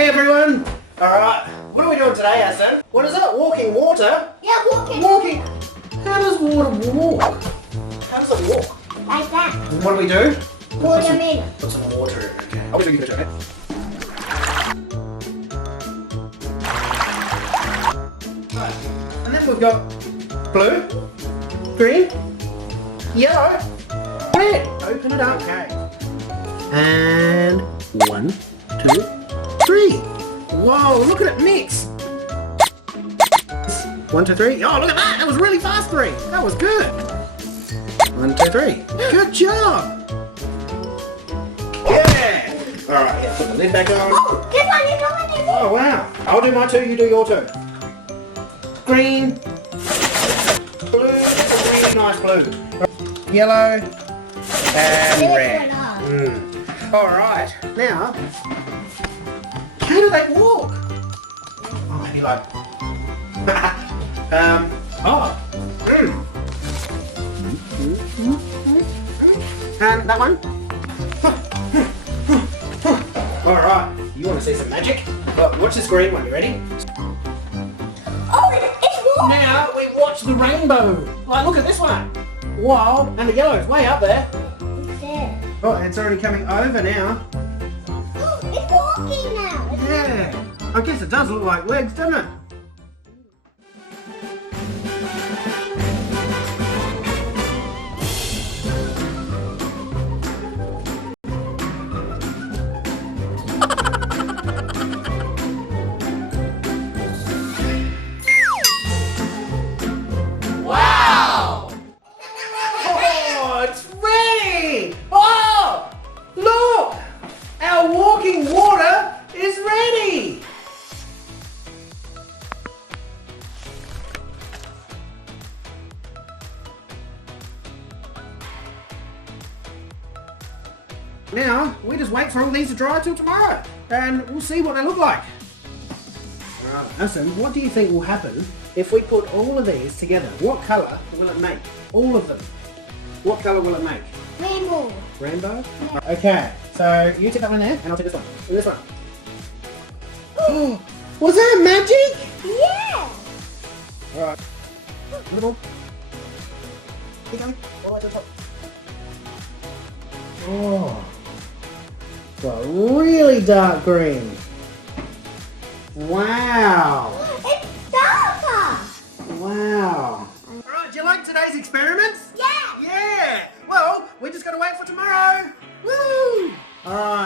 Hey everyone! Alright, what are we doing today, Aston? What is it? Walking water? Yeah, walking. Walking? How does water walk? How does it walk? Like that. What do we do? Watermelon. Put some water in, okay. I'll show you the trick. Right, and then we've got blue, green, yellow, red. Open it up. Okay. And 1, 2, 3. Whoa, look at it mix. 1, 2, 3. Oh, look at that. That was really fast, 3. That was good. 1, 2, 3. Good job. Yeah. All right, yeah, put the lid back on. Oh, this one, this one, this one. Oh, wow. I'll do my 2, you do your 2. Green. Blue. Really nice blue. Yellow. And red. All right. Now, how do they walk? Oh, maybe like... And that one? Alright, you want to see some magic? Well, watch this green one, you ready? Oh, it's water. Now we watch the rainbow. Like, look at this one. Wow, and the yellow is way up there. It's there. Oh, it's already coming over now. It's walking now. Yeah, I guess it does look like legs, doesn't it? Oh, it's ready! Oh, look! Our walking water is ready! Now, we just wait for all these to dry till tomorrow, and we'll see what they look like. Listen, what do you think will happen if we put all of these together? What colour will it make? All of them. What colour will it make? Rainbow. Rainbow? Okay, so you take that one there, and I'll take this one. And this one. Oh, was that magic? Yeah. Alright. Little. Keep going. All the way to the top. Oh. Got really dark green. Wow. It's darker. Wow. Alright, do you like today's experiments? Yeah. Yeah. Well, we just got to wait for tomorrow. Woo! Alright.